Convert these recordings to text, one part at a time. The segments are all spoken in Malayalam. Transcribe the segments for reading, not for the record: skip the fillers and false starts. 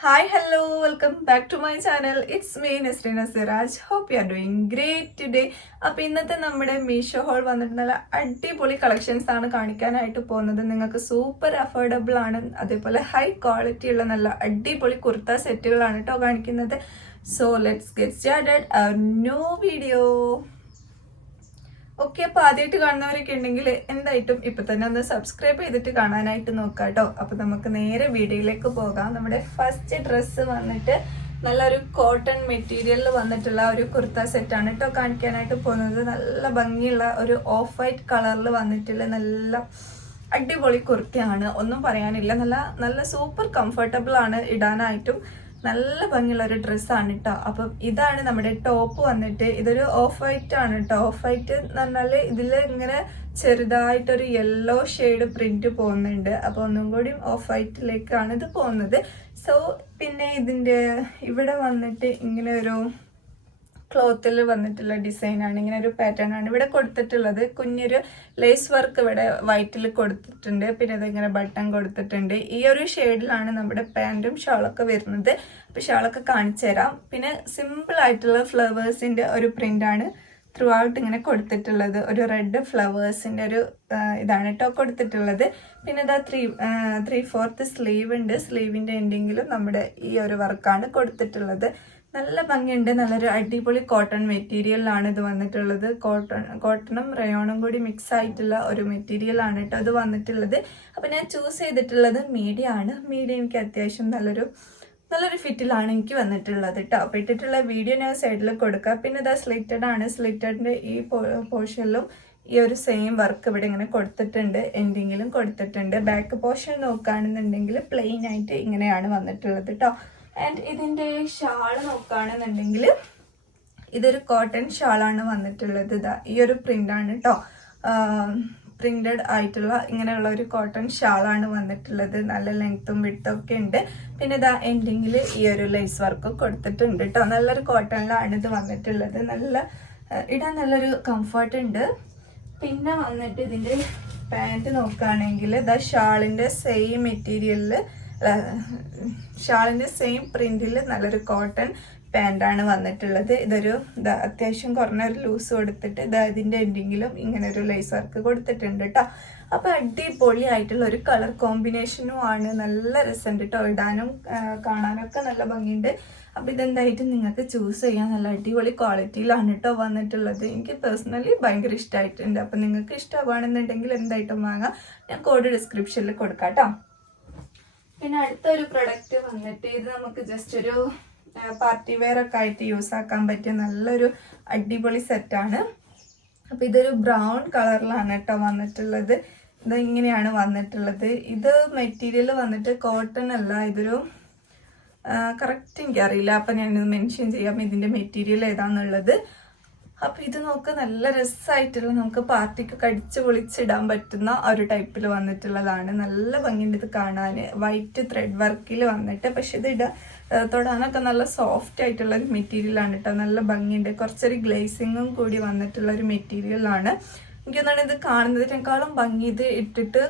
Hi, hello, welcome back to my channel. It's me, Nasrina Siraj. Hope you are doing great today. അപ്പോൾ ഇന്നത്തെ നമ്മുടെ മീഷോ ഹോൾ വന്നിട്ട് നല്ല അടിപൊളി കളക്ഷൻസ് ആണ് കാണിക്കാനായിട്ട് പോകുന്നത്. നിങ്ങൾക്ക് സൂപ്പർ അഫോർഡബിൾ ആണ്, അതേപോലെ ഹൈ ക്വാളിറ്റി ഉള്ള നല്ല അടിപൊളി കുർത്ത സെറ്റുകളാണ് കേട്ടോ കാണിക്കുന്നത്. So let's get started our new video. Okay, അപ്പോൾ ആദ്യമായിട്ട് കാണുന്നവരൊക്കെ ഉണ്ടെങ്കിൽ എന്തായിട്ടും ഇപ്പൊ തന്നെ ഒന്ന് സബ്സ്ക്രൈബ് ചെയ്തിട്ട് കാണാനായിട്ട് നോക്കാം കേട്ടോ. അപ്പൊ നമുക്ക് നേരെ വീഡിയോയിലേക്ക് പോകാം. നമ്മുടെ ഫസ്റ്റ് ഡ്രസ്സ് വന്നിട്ട് നല്ലൊരു കോട്ടൺ മെറ്റീരിയലിൽ വന്നിട്ടുള്ള ഒരു കുർത്ത സെറ്റാണ് കേട്ടോ കാണിക്കാനായിട്ട് പോകുന്നത്. നല്ല ഭംഗിയുള്ള ഒരു ഓഫ് വൈറ്റ് കളറിൽ വന്നിട്ടുള്ള നല്ല അടിപൊളി കുർത്തയാണ്, ഒന്നും പറയാനില്ല. നല്ല നല്ല സൂപ്പർ കംഫർട്ടബിൾ ആണ് ഇടാനായിട്ടും. നല്ല ഭംഗിയുള്ള ഒരു ഡ്രസ്സാണ് കേട്ടോ. അപ്പം ഇതാണ് നമ്മുടെ ടോപ്പ് വന്നിട്ട്. ഇതൊരു ഓഫ് വൈറ്റ് ആണ് കേട്ടോ. ഓഫ് വൈറ്റ് എന്ന് പറഞ്ഞാല് ഇതിൽ ഇങ്ങനെ ചെറുതായിട്ടൊരു യെല്ലോ ഷെയ്ഡ് പ്രിന്റ് പോകുന്നുണ്ട്. അപ്പൊ ഒന്നും കൂടി ഓഫ് വൈറ്റിലേക്കാണ് ഇത് പോകുന്നത്. സോ പിന്നെ ഇതിന്റെ ഇവിടെ വന്നിട്ട് ഇങ്ങനെ ഒരു ക്ലോത്തിൽ വന്നിട്ടുള്ള ഡിസൈനാണ്, ഇങ്ങനെ ഒരു പാറ്റേൺ ആണ് ഇവിടെ കൊടുത്തിട്ടുള്ളത്. കുഞ്ഞൊരു ലേസ് വർക്ക് ഇവിടെ വൈറ്റിൽ കൊടുത്തിട്ടുണ്ട്. പിന്നെ അതിങ്ങനെ ബട്ടൺ കൊടുത്തിട്ടുണ്ട്. ഈ ഒരു ഷെയ്ഡിലാണ് നമ്മുടെ പാൻറ്റും ഷാളൊക്കെ വരുന്നത്. അപ്പൊ ഷാളൊക്കെ കാണിച്ചു തരാം. പിന്നെ സിമ്പിൾ ആയിട്ടുള്ള ഫ്ലവേഴ്സിന്റെ ഒരു പ്രിന്റ് ആണ് ത്രൂ ഔട്ട് ഇങ്ങനെ കൊടുത്തിട്ടുള്ളത്. ഒരു റെഡ് ഫ്ലവേഴ്സിന്റെ ഒരു ഇതാണ് കേട്ടോ കൊടുത്തിട്ടുള്ളത്. പിന്നെ ഇതാ 3/4 സ്ലീവ് ഉണ്ട്. സ്ലീവിന്റെ എൻഡിങ്ങിലും നമ്മുടെ ഈ ഒരു വർക്കാണ് കൊടുത്തിട്ടുള്ളത്. നല്ല ഭംഗിയുണ്ട്. നല്ലൊരു അടിപൊളി കോട്ടൺ മെറ്റീരിയലാണ് ഇത് വന്നിട്ടുള്ളത്. കോട്ടണും റയോണും കൂടി മിക്സ് ആയിട്ടുള്ള ഒരു മെറ്റീരിയൽ ആണ് കേട്ടോ അത് വന്നിട്ടുള്ളത്. അപ്പൊ ഞാൻ ചൂസ് ചെയ്തിട്ടുള്ളത് മീഡിയം ആണ്. മീഡിയം എനിക്ക് അത്യാവശ്യം നല്ലൊരു ഫിറ്റിലാണ് എനിക്ക് വന്നിട്ടുള്ളത് കേട്ടോ. അപ്പൊ ഇട്ടിട്ടുള്ള വീഡിയോ ഞാൻ സൈഡിൽ കൊടുക്കാം. പിന്നെ ഇതാ സ്ലിറ്റഡ് ആണ്. സ്ലിറ്റഡിന്റെ ഈ പോർഷനിലും ഈ ഒരു സെയിം വർക്ക് ഇവിടെ ഇങ്ങനെ കൊടുത്തിട്ടുണ്ട്, എൻഡിങ്ങിലും കൊടുത്തിട്ടുണ്ട്. ബാക്ക് പോർഷൻ നോക്കുകയാണെന്നുണ്ടെങ്കിൽ പ്ലെയിൻ ആയിട്ട് ഇങ്ങനെയാണ് വന്നിട്ടുള്ളത് കേട്ടോ. ആൻഡ് ഇതിന്റെ ഷാള് നോക്കുകയാണെന്നുണ്ടെങ്കിൽ ഇതൊരു കോട്ടൺ ഷാളാണ് വന്നിട്ടുള്ളത്. ഇതാ ഈ ഒരു പ്രിന്റ് ആണ് കേട്ടോ, പ്രിന്റഡ് ആയിട്ടുള്ള ഇങ്ങനെയുള്ള ഒരു കോട്ടൺ ഷാളാണ് വന്നിട്ടുള്ളത്. നല്ല ലെങ്ത്തും വിഡ്ത്തും ഒക്കെ ഉണ്ട്. പിന്നെ ഇതാ എൻഡിങ്ങിൽ ഈ ഒരു ലേസ് വർക്ക് കൊടുത്തിട്ടുണ്ട് കേട്ടോ. നല്ലൊരു കോട്ടണിലാണ് ഇത് വന്നിട്ടുള്ളത്. ഇടാൻ നല്ലൊരു കംഫർട്ട് ഉണ്ട്. പിന്നെ വന്നിട്ട് ഇതിന്റെ പാൻറ് നോക്കുകയാണെങ്കിൽ ഇതാ ഷാളിന്റെ സെയിം മെറ്റീരിയലില് ഷാളിന്റെ സെയിം പ്രിന്റിൽ നല്ലൊരു കോട്ടൺ പാൻറ്റാണ് വന്നിട്ടുള്ളത്. ഇതൊരു അത്യാവശ്യം കുറഞ്ഞൊരു ലൂസ് കൊടുത്തിട്ട് ഇതിന്റെ എൻഡിങ്ങിലും ഇങ്ങനെ ഒരു ലേസ് വർക്ക് കൊടുത്തിട്ടുണ്ട് കേട്ടോ. അപ്പൊ അടിപൊളി ആയിട്ടുള്ള ഒരു കളർ കോമ്പിനേഷനും ആണ്. നല്ല രസമുണ്ട് കേട്ടോ, ഇടാനും കാണാനൊക്കെ നല്ല ഭംഗിയുണ്ട്. അപ്പൊ ഇതെന്തായിട്ടും നിങ്ങൾക്ക് ചൂസ് ചെയ്യാൻ നല്ല അടിപൊളി ക്വാളിറ്റിയിലാണ് കേട്ടോ വന്നിട്ടുള്ളത്. എനിക്ക് പേഴ്സണലി ഭയങ്കര ഇഷ്ടമായിട്ടുണ്ട്. അപ്പൊ നിങ്ങൾക്ക് ഇഷ്ടമാണെന്നുണ്ടെങ്കിൽ എന്തായിട്ടും വാങ്ങാം. ഞാൻ കോഡ് ഡിസ്ക്രിപ്ഷനിൽ കൊടുക്കാം കേട്ടോ. പിന്നെ അടുത്തൊരു പ്രൊഡക്റ്റ് വന്നിട്ട് ഇത് നമുക്ക് ജസ്റ്റ് ഒരു പാർട്ടി വെയർ ഒക്കെ ആയിട്ട് യൂസ് ആക്കാൻ പറ്റിയ നല്ലൊരു അടിപൊളി സെറ്റാണ്. അപ്പൊ ഇതൊരു ബ്രൗൺ കളറിലാണ് കേട്ടോ വന്നിട്ടുള്ളത്. ഇത് ഇങ്ങനെയാണ് വന്നിട്ടുള്ളത്. ഇത് മെറ്റീരിയൽ വന്നിട്ട് കോട്ടൺ അല്ല, ഇതൊരു കറക്റ്റ് എനിക്കറിയില്ല. അപ്പൊ ഞാനിത് മെൻഷൻ ചെയ്യാം ഇതിന്റെ മെറ്റീരിയൽ ഏതാന്നുള്ളത്. അപ്പൊ ഇത് നോക്ക്, നല്ല രസമായിട്ടുള്ള നമുക്ക് പാർട്ടിക്ക് കടിച്ച് പൊളിച്ചിടാൻ പറ്റുന്ന ഒരു ടൈപ്പിൽ വന്നിട്ടുള്ളതാണ്. നല്ല ഭംഗിയുണ്ട് ഇത് കാണാൻ. വൈറ്റ് ത്രെഡ് വർക്കിൽ വന്നിട്ട്, പക്ഷെ ഇത് തൊടാനൊക്കെ നല്ല സോഫ്റ്റ് ആയിട്ടുള്ള ഒരു മെറ്റീരിയൽ ആണ് കേട്ടോ. നല്ല ഭംഗിയുണ്ട്. കുറച്ചൊരു ഗ്ലേസിങ്ങും കൂടി വന്നിട്ടുള്ള ഒരു മെറ്റീരിയലാണ്. എനിക്കൊന്നാണ് ഇത് കാണുന്നതിനേക്കാളും ഭംഗി ഇത് ഇട്ടിട്ട്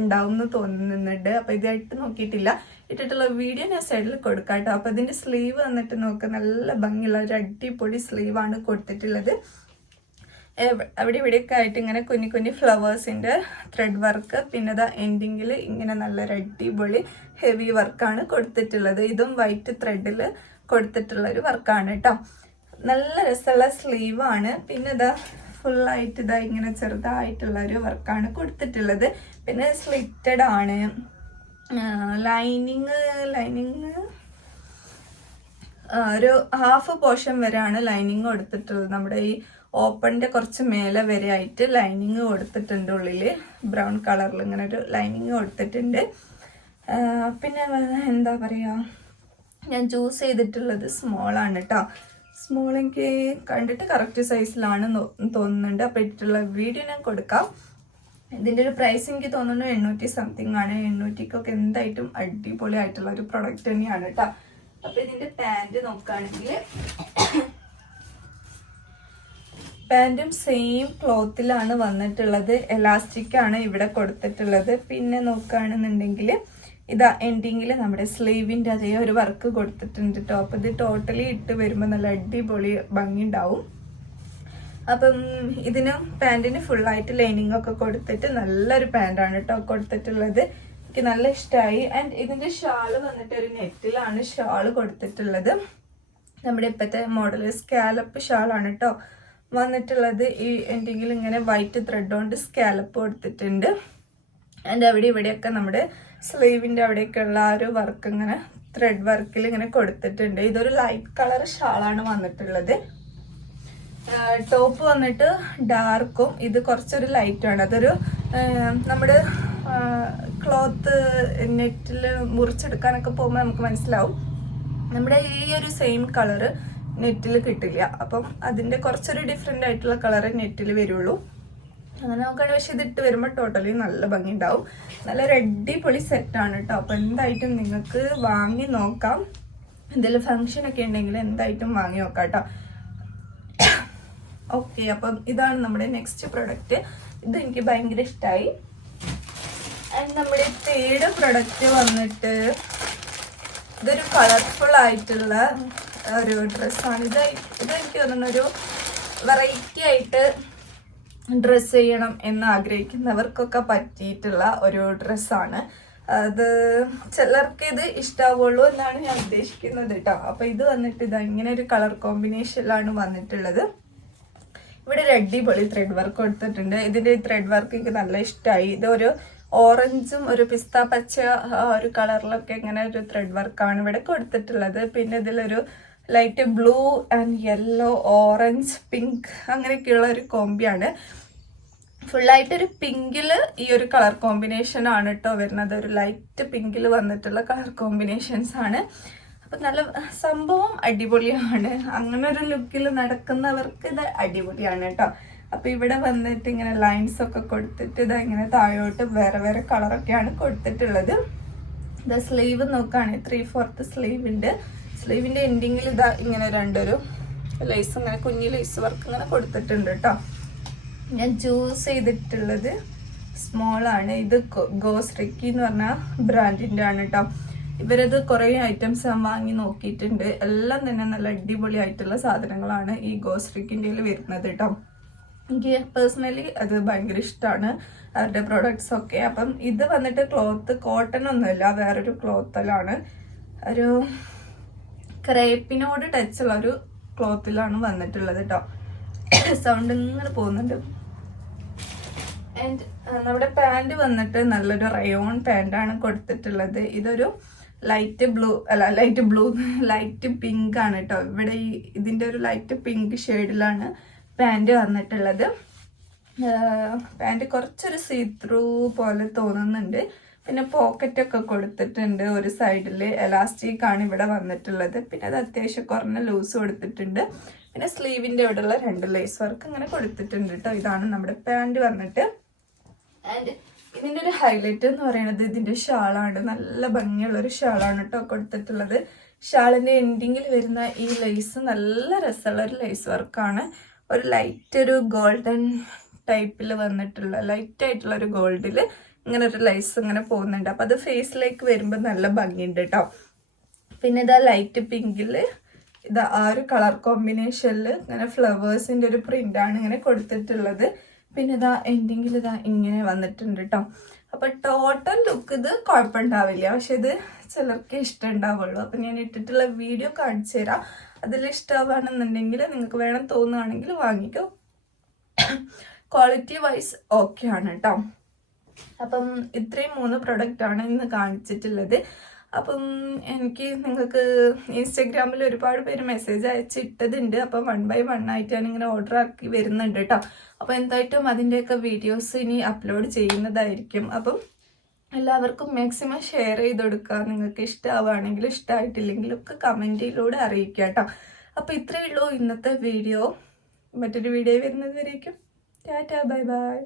ഉണ്ടാവും എന്ന് തോന്നുന്നുണ്ട്. അപ്പൊ ഇതായിട്ട് നോക്കിയിട്ടില്ല. ഇട്ടിട്ടുള്ള വീഡിയോ ഞാൻ സൈഡിൽ കൊടുക്കാം കേട്ടോ. അപ്പൊ ഇതിന്റെ സ്ലീവ് വന്നിട്ട് നോക്കുക, നല്ല ഭംഗിയുള്ള ഒരു അടിപൊളി സ്ലീവാണ് കൊടുത്തിട്ടുള്ളത്. അവിടെ ഇവിടെയൊക്കെ ആയിട്ട് ഇങ്ങനെ കുഞ്ഞു കുഞ്ഞു ഫ്ലവേഴ്സിന്റെ ത്രെഡ് വർക്ക്. പിന്നെ അത് എൻഡിങ്ങിൽ ഇങ്ങനെ നല്ലൊരു അടിപൊളി ഹെവി വർക്കാണ് കൊടുത്തിട്ടുള്ളത്. ഇതും വൈറ്റ് ത്രെഡിൽ കൊടുത്തിട്ടുള്ള ഒരു വർക്കാണ് കേട്ടോ. നല്ല രസമുള്ള സ്ലീവാണ്. പിന്നെ ഇതാ ഫുള്ളായിട്ട് ഇതാ ഇങ്ങനെ ചെറുതായിട്ടുള്ള ഒരു വർക്കാണ് കൊടുത്തിട്ടുള്ളത്. പിന്നെ സ്ലിറ്റഡ് ആണ്. ലൈനിങ് ഒരു ഹാഫ് പോർഷൻ വരെയാണ് ലൈനിങ് കൊടുത്തിട്ടുള്ളത്. നമ്മുടെ ഈ ഓപ്പണിന്റെ കുറച്ച് മേലെ വരെ ആയിട്ട് ലൈനിങ് കൊടുത്തിട്ടുണ്ട്. ഉള്ളില് ബ്രൗൺ കളറിൽ ഇങ്ങനെ ഒരു ലൈനിങ് കൊടുത്തിട്ടുണ്ട്. പിന്നെ എന്താ പറയാ, ഞാൻ ചൂസ് ചെയ്തിട്ടുള്ളത് സ്മോൾ ആണ് കേട്ടോ. സ്മോൾ എനിക്ക് കണ്ടിട്ട് കറക്റ്റ് സൈസിലാണ് തോന്നുന്നുണ്ട്. അപ്പൊ ഇട്ടിട്ടുള്ള വീഡിയോ ഞാൻ കൊടുക്കാം. ഇതിന്റെ ഒരു പ്രൈസ് എനിക്ക് തോന്നുന്നു 800 സംതിങ് ആണ്. 800ക്കൊക്കെ എന്തായിട്ടും അടിപൊളി ആയിട്ടുള്ള ഒരു പ്രൊഡക്റ്റ് തന്നെയാണ് കേട്ടോ. അപ്പൊ ഇതിന്റെ പാൻറ് നോക്കുകയാണെങ്കിൽ പാൻറ്റും സെയിം ക്ലോത്തിലാണ് വന്നിട്ടുള്ളത്. എലാസ്റ്റിക് ആണ് ഇവിടെ കൊടുത്തിട്ടുള്ളത്. പിന്നെ നോക്കുകയാണെന്നുണ്ടെങ്കിൽ ഇതാ എൻഡിങ്ങിൽ നമ്മുടെ സ്ലീവിൻ്റെ അതേ ഒരു വർക്ക് കൊടുത്തിട്ടുണ്ട് കേട്ടോ. അപ്പോൾ ഇത് ടോട്ടലി ഇട്ട് വരുമ്പോൾ നല്ല അടിപൊളി ഭംഗി ഉണ്ടാവും. അപ്പം ഇതിന് പാൻറ്റിന് ഫുള്ളായിട്ട് ലൈനിങ് ഒക്കെ കൊടുത്തിട്ട് നല്ലൊരു പാൻറ്റാണ് കേട്ടോ കൊടുത്തിട്ടുള്ളത്. എനിക്ക് നല്ല ഇഷ്ടമായി. ആൻഡ് ഇതിൻ്റെ ഷാള് വന്നിട്ട് ഒരു നെറ്റിലാണ് ഷാള് കൊടുത്തിട്ടുള്ളത്. നമ്മുടെ ഇപ്പോഴത്തെ മോഡൽ സ്കാലപ്പ് ഷാളാണ് കേട്ടോ വന്നിട്ടുള്ളത്. ഈ എന്തെങ്കിലും ഇങ്ങനെ വൈറ്റ് ത്രെഡ് കൊണ്ട് സ്കാലപ്പ് കൊടുത്തിട്ടുണ്ട്. ആൻഡ് അവിടെ ഇവിടെയൊക്കെ നമ്മുടെ സ്ലീവിൻ്റെ അവിടെയൊക്കെ ഉള്ള ആ ഒരു വർക്ക് ഇങ്ങനെ ത്രെഡ് വർക്കിൽ ഇങ്ങനെ കൊടുത്തിട്ടുണ്ട്. ഇതൊരു ലൈറ്റ് കളർ ഷാളാണ് വന്നിട്ടുള്ളത്. ടോപ്പ് വന്നിട്ട് ഡാർക്കും ഇത് കുറച്ചൊരു ലൈറ്റാണ്. അതൊരു നമ്മുടെ ക്ലോത്ത് നെറ്റിൽ മുറിച്ചെടുക്കാനൊക്കെ പോകുമ്പോൾ നമുക്ക് മനസ്സിലാവും നമ്മുടെ ഈ ഒരു സെയിം കളറ് നെറ്റിൽ കിട്ടില്ല. അപ്പം അതിൻ്റെ കുറച്ചൊരു ഡിഫറെൻ്റ് ആയിട്ടുള്ള കളറ് നെറ്റിൽ വരുള്ളൂ. അങ്ങനെ നോക്കുകയാണെങ്കിൽ പക്ഷെ ഇതിട്ട് വരുമ്പോൾ ടോട്ടലി നല്ല ഭംഗി ഉണ്ടാവും. നല്ലൊരു അടിപൊളി സെറ്റാണ് കേട്ടോ. അപ്പോൾ എന്തായിട്ടും നിങ്ങൾക്ക് വാങ്ങി നോക്കാം. എന്തെങ്കിലും ഫങ്ഷനൊക്കെ ഉണ്ടെങ്കിൽ എന്തായിട്ടും വാങ്ങി നോക്കാം കേട്ടോ. ഓക്കെ, അപ്പം ഇതാണ് നമ്മുടെ നെക്സ്റ്റ് പ്രൊഡക്റ്റ്. ഇത് എനിക്ക് ഭയങ്കര ഇഷ്ടമായി. ആൻഡ് നമ്മുടെ തേർഡ് പ്രൊഡക്റ്റ് വന്നിട്ട് ഇതൊരു കളർഫുൾ ആയിട്ടുള്ള ഒരു ഡ്രസ്സാണ്. ഇത് എനിക്ക് തോന്നുന്നൊരു വെറൈറ്റി ആയിട്ട് ഡ്രസ്സ് ചെയ്യണം എന്ന് ആഗ്രഹിക്കുന്നവർക്കൊക്കെ പറ്റിയിട്ടുള്ള ഒരു ഡ്രസ്സാണ്. അത് ചിലർക്ക് ഇത് ഇഷ്ടാവുള്ളൂ എന്നാണ് ഞാൻ ഉദ്ദേശിക്കുന്നത് കേട്ടോ. അപ്പോൾ ഇത് വന്നിട്ട് ഇതാ ഇങ്ങനെ ഒരു കളർ കോമ്പിനേഷനിലാണ് വന്നിട്ടുള്ളത്. ഇവിടെ ഒരു അടിപൊളി ത്രെഡ് വർക്ക് കൊടുത്തിട്ടുണ്ട്. ഇതിൻ്റെ ത്രെഡ് വർക്ക് എനിക്ക് നല്ല ഇഷ്ടമായി. ഇതൊരു ഓറഞ്ചും ഒരു പിസ്ത പച്ച ഒരു കളറിലൊക്കെ ഇങ്ങനെ ഒരു ത്രെഡ് വർക്കാണ് ഇവിടെ കൊടുത്തിട്ടുള്ളത്. പിന്നെ ഇതിലൊരു light blue and yellow orange pink അങ്ങനെയൊക്കെയുള്ള ഒരു കോമ്പിയാണ്. ഫുള്ളായിട്ടൊരു പിങ്കിൽ ഈ ഒരു കളർ കോമ്പിനേഷൻ ആണ് കേട്ടോ വരുന്നത്. ഒരു ലൈറ്റ് പിങ്കിൽ വന്നിട്ടുള്ള കളർ കോമ്പിനേഷൻസ് ആണ്. അപ്പം നല്ല സംഭവം അടിപൊളിയാണ്. അങ്ങനെ ഒരു ലുക്കിൽ നടക്കുന്നവർക്ക് ഇത് അടിപൊളിയാണ് കേട്ടോ. അപ്പോൾ ഇവിടെ വന്നിട്ട് ഇങ്ങനെ ലൈൻസ് ഒക്കെ കൊടുത്തിട്ട് ഇതാ ഇങ്ങനെ താഴോട്ട് വേറെ വേറെ കളറൊക്കെയാണ് കൊടുത്തിട്ടുള്ളത്. ഇതാ സ്ലീവ് നോക്കുകയാണെങ്കിൽ 3/4 സ്ലീവിൻ്റെ എൻഡിങ്ങിൽ ഇതാ ഇങ്ങനെ രണ്ടൊരു ലേസ് ഇങ്ങനെ കുഞ്ഞി ലേസ് വർക്ക് ഇങ്ങനെ കൊടുത്തിട്ടുണ്ട് കേട്ടോ. ഞാൻ ചൂസ് ചെയ്തിട്ടുള്ളത് സ്മോളാണ്. ഇത് ഗോസ്ട്രിക്കി എന്ന് പറഞ്ഞ ബ്രാൻഡിൻ്റെ ആണ് കേട്ടോ. ഇവരത് കുറേ ഐറ്റംസ് ഞാൻ വാങ്ങി നോക്കിയിട്ടുണ്ട്. എല്ലാം തന്നെ നല്ല അടിപൊളി ആയിട്ടുള്ള സാധനങ്ങളാണ് ഈ ഗോസ്ട്രിക്കിൻ്റെ വരുന്നത് കേട്ടോ. എനിക്ക് പേഴ്സണലി അത് ഭയങ്കര ഇഷ്ടമാണ് അവരുടെ പ്രൊഡക്ട്സ് ഒക്കെ. അപ്പം ഇത് വന്നിട്ട് ക്ലോത്ത് കോട്ടൺ ഒന്നുമില്ല, വേറൊരു ക്ലോത്തിലാണ് ഒരു ക്രേപ്പിനോട് ടച്ചുള്ള ഒരു ക്ലോത്തിലാണ് വന്നിട്ടുള്ളത് കേട്ടോ. സൗണ്ട് ഇങ്ങനെ പോകുന്നുണ്ട്. ആൻഡ് നമ്മുടെ പാൻറ് വന്നിട്ട് നല്ലൊരു റയോൺ പാൻറ്റാണ് കൊടുത്തിട്ടുള്ളത്. ഇതൊരു ലൈറ്റ് പിങ്ക് ആണ് കേട്ടോ. ഇവിടെ ഇതിൻ്റെ ഒരു ലൈറ്റ് പിങ്ക് ഷെയ്ഡിലാണ് പാൻറ് വന്നിട്ടുള്ളത്. പാൻറ് കുറച്ചൊരു സീ ത്രൂ പോലെ തോന്നുന്നുണ്ട്. പിന്നെ പോക്കറ്റൊക്കെ കൊടുത്തിട്ടുണ്ട്. ഒരു സൈഡിൽ എലാസ്റ്റിക് ആണ് ഇവിടെ വന്നിട്ടുള്ളത്. പിന്നെ അത് അത്യാവശ്യം കുറഞ്ഞ ലൂസ് കൊടുത്തിട്ടുണ്ട്. പിന്നെ സ്ലീവിൻ്റെ ഇവിടെയുള്ള 2 ലേസ് വർക്ക് ഇങ്ങനെ കൊടുത്തിട്ടുണ്ട് കേട്ടോ. ഇതാണ് നമ്മുടെ പാൻറ് വന്നിട്ട്. ആൻഡ് ഇതിൻ്റെ ഒരു ഹൈലൈറ്റ് എന്ന് പറയുന്നത് ഇതിൻ്റെ ഷാളാണ്. നല്ല ഭംഗിയുള്ളൊരു ഷാളാണ് കേട്ടോ കൊടുത്തിട്ടുള്ളത്. ഷാളിൻ്റെ എൻഡിങ്ങിൽ വരുന്ന ഈ ലേസ് നല്ല രസമുള്ള ഒരു ലേസ് വർക്കാണ്. ഒരു ലൈറ്റ് ഒരു ഗോൾഡൻ ടൈപ്പിൽ വന്നിട്ടുള്ള ലൈറ്റ് ആയിട്ടുള്ള ഒരു ഗോൾഡിൽ ഇങ്ങനെ ഒരു ലൈസ് ഇങ്ങനെ പോകുന്നുണ്ട്. അപ്പം അത് ഫേസിലേക്ക് വരുമ്പോൾ നല്ല ഭംഗിയുണ്ട് കേട്ടോ. പിന്നെ ഇതാ ലൈറ്റ് പിങ്കിൽ ഇതാ ആ ഒരു കളർ കോമ്പിനേഷനിൽ ഇങ്ങനെ ഫ്ലവേഴ്സിൻ്റെ ഒരു പ്രിൻ്റാണ് ഇങ്ങനെ കൊടുത്തിട്ടുള്ളത്. പിന്നെ ഇതാ എൻഡിങ്ങിൽ ഇതാ ഇങ്ങനെ വന്നിട്ടുണ്ട് കേട്ടോ. അപ്പം ടോട്ടൽ ലുക്ക് ഇത് കുഴപ്പമുണ്ടാവില്ല, പക്ഷെ ഇത് ചിലർക്ക് ഇഷ്ടം ഉണ്ടാവുള്ളൂ. അപ്പം ഞാൻ ഇട്ടിട്ടുള്ള വീഡിയോ കാണിച്ചു തരാം. അതിൽ ഇഷ്ടമാണെന്നുണ്ടെങ്കിൽ നിങ്ങൾക്ക് വേണം തോന്നുകയാണെങ്കിൽ വാങ്ങിക്കോ. ക്വാളിറ്റി വൈസ് ഓക്കെ ആണ് കേട്ടോ. അപ്പം ഇത്രയും 3 പ്രൊഡക്റ്റാണ് ഇന്ന് കാണിച്ചിട്ടുള്ളത്. അപ്പം എനിക്ക് നിങ്ങൾക്ക് ഇൻസ്റ്റഗ്രാമിൽ ഒരുപാട് പേര് മെസ്സേജ് അയച്ചിട്ടതുണ്ട്. അപ്പം 1 by 1 ആയിട്ട് ഞാനിങ്ങനെ ഓർഡർ ആക്കി വരുന്നുണ്ട് കേട്ടോ. അപ്പോൾ എന്തായിട്ടും അതിൻ്റെയൊക്കെ വീഡിയോസ് ഇനി അപ്ലോഡ് ചെയ്യുന്നതായിരിക്കും. അപ്പം എല്ലാവർക്കും മാക്സിമം ഷെയർ ചെയ്ത് കൊടുക്കുക. നിങ്ങൾക്ക് ഇഷ്ടമാവുകയാണെങ്കിൽ ഇഷ്ടമായിട്ടില്ലെങ്കിലൊക്കെ കമൻറ്റിലൂടെ അറിയിക്കുക കേട്ടോ. അപ്പോൾ ഇത്രയേ ഉള്ളൂ ഇന്നത്തെ വീഡിയോ. മറ്റൊരു വീഡിയോ വരുന്നത് വരേക്കും ടാറ്റാ ബൈ ബൈ.